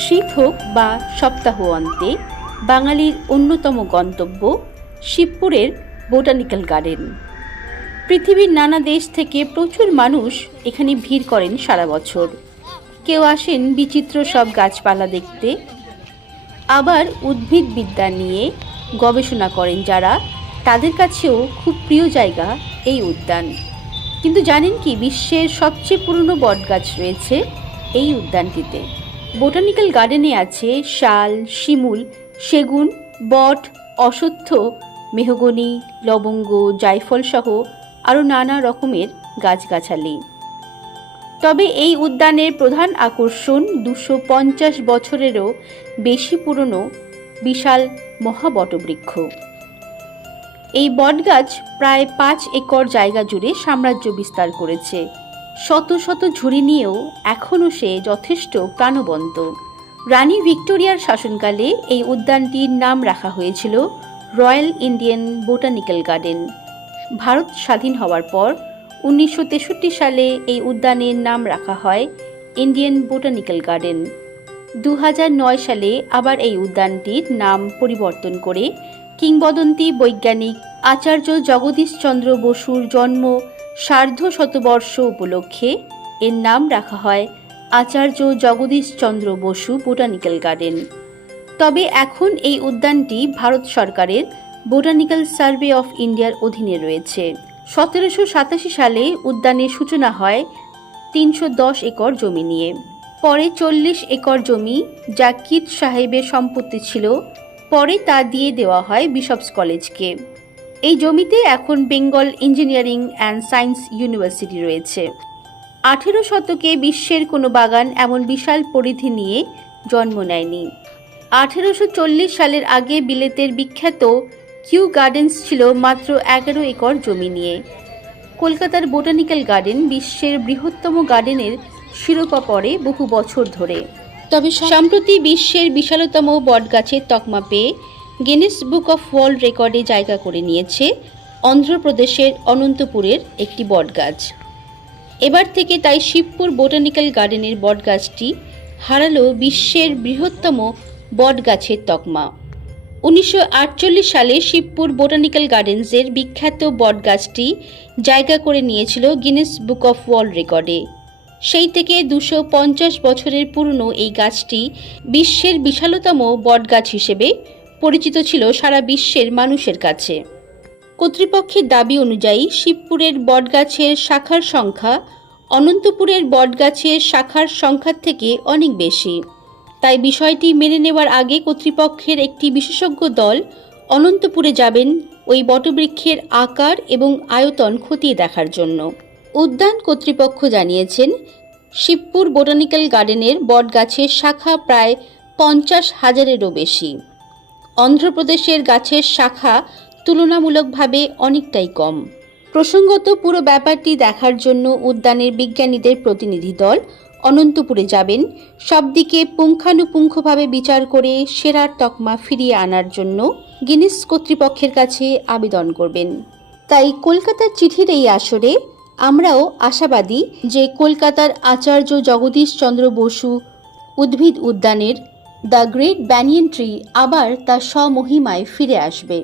শীত হোক বা সপ্তাহ অন্তে, বাঙালির অন্যতম গন্তব্য শিবপুরের বোটানিক্যাল গার্ডেন। পৃথিবীর নানা দেশ থেকে প্রচুর মানুষ এখানে ভিড় করেন সারা বছর। কেউ আসেন বিচিত্র সব গাছপালা দেখতে, আবার উদ্ভিদ বিদ্যা নিয়ে গবেষণা করেন যারা, তাদের কাছেও খুব প্রিয় জায়গা এই উদ্যান। কিন্তু জানেন কি বিশ্বের সবচেয়ে পুরনো বটগাছ রয়েছে এই উদ্যানটিতে? বোটানিক্যাল গার্ডেনে আছে শাল, শিমুল, সেগুন, বট, অশ্বত্থ, মেহগনি, লবঙ্গ জায়ফল সহ আরও নানা রকমের গাছগাছালি। তবে এই উদ্যানের প্রধান আকর্ষণ দুশো পঞ্চাশ বছরেরও বেশি পুরনো বিশাল মহাবটবৃক্ষ। এই বটগাছ প্রায় পাঁচ একর জায়গা জুড়ে সাম্রাজ্য বিস্তার করেছে। শত শত ঝুড়ি নিয়েও এখনও সে যথেষ্ট প্রাণবন্ত। রানী ভিক্টোরিয়ার শাসনকালে এই উদ্যানটির নাম রাখা হয়েছিল royal Indian botanical garden. Bharat স্বাধীন হওয়ার পর উনিশশো তেষট্টি সালে এই উদ্যানের নাম রাখা হয় ইন্ডিয়ান বোটানিক্যাল গার্ডেন। দু সালে আবার এই উদ্যানটির নাম পরিবর্তন করে কিংবদন্তি বৈজ্ঞানিক আচার্য জগদীশচন্দ্র বসুর জন্ম সার্ধ শতবর্ষ উপলক্ষে এর নাম রাখা হয় আচার্য জগদীশচন্দ্র বসু বোটানিক্যাল গার্ডেন। তবে এখন এই উদ্যানটি ভারত সরকারের বোটানিক্যাল সার্ভে অফ ইন্ডিয়ার অধীনে রয়েছে। সতেরোশো সাতাশি সালে উদ্যানের সূচনা হয় তিনশো দশ একর জমি নিয়ে। পরে চল্লিশ একর জমি যা কিট সাহেবের সম্পত্তি ছিল, পরে তা দিয়ে দেওয়া হয় বিশপস কলেজকে। এই জমিতে এখন Bengal engineering and science university রয়েছে। আঠেরো শতকে বিশ্বের কোনো বাগান এমন বিশাল পরিধি নিয়ে জন্ম নেয়নি। আঠেরোশো চল্লিশ সালের আগে বিলেতের বিখ্যাত কিউ গার্ডেন্স ছিল মাত্র এগারো একর জমি নিয়ে। কলকাতার বোটানিক্যাল গার্ডেন বিশ্বের বৃহত্তম গার্ডেনের শিরোপা পড়ে বহু বছর ধরে। তবে সম্প্রতি বিশ্বের বিশালতম বটগাছের তকমা পেয়ে গিনেস বুক অফ ওয়ার্ল্ড রেকর্ডে জায়গা করে নিয়েছে অন্ধ্রপ্রদেশের অনন্তপুরের একটি বটগাছ। এবার থেকে তাই শিবপুর বোটানিক্যাল গার্ডেনের বটগাছটি হারালো বিশ্বের বৃহত্তম বটগাছের তকমা। উনিশশো আটচল্লিশ সালে শিবপুর বোটানিক্যাল গার্ডেন্সের বিখ্যাত বটগাছটি জায়গা করে নিয়েছিল গিনেস বুক অফ ওয়ার্ল্ড রেকর্ডে। সেই থেকে দুশো বছরের পুরনো এই গাছটি বিশ্বের বিশালতম বটগাছ হিসেবে পরিচিত ছিল সারা বিশ্বের মানুষের কাছে। কর্তৃপক্ষের দাবি অনুযায়ী শিবপুরের বটগাছের শাখার সংখ্যা অনন্তপুরের বটগাছের শাখার সংখ্যার থেকে অনেক বেশি। তাই বিষয়টি মেনে নেওয়ার আগে কর্তৃপক্ষের একটি বিশেষজ্ঞ দল অনন্তপুরে যাবেন ওই বটবৃক্ষের আকার এবং আয়তন খতিয়ে দেখার জন্য। উদ্যান কর্তৃপক্ষ জানিয়েছেন, শিবপুর বোটানিক্যাল গার্ডেনের বটগাছের শাখা প্রায় পঞ্চাশ হাজারেরও বেশি। অন্ধ্রপ্রদেশের গাছের শাখা তুলনামূলকভাবে অনেকটাই কম। প্রসঙ্গত পুরো ব্যাপারটি দেখার জন্য উদ্যানের বিজ্ঞানীদের প্রতিনিধি দল অনন্তপুরে যাবেন। সবদিকে পুঙ্খানুপুঙ্খভাবে বিচার করে সেরার তকমা ফিরিয়ে আনার জন্য গিনিস কর্তৃপক্ষের কাছে আবেদন করবেন। তাই কলকাতার চিঠির এই আসরে আমরাও আশাবাদী যে কলকাতার আচার্য জগদীশচন্দ্র বসু উদ্ভিদ উদ্যানের দ্য গ্রেট ব্যানিয়ন ট্রি আবার তার স্বমহিমায় ফিরে আসবে।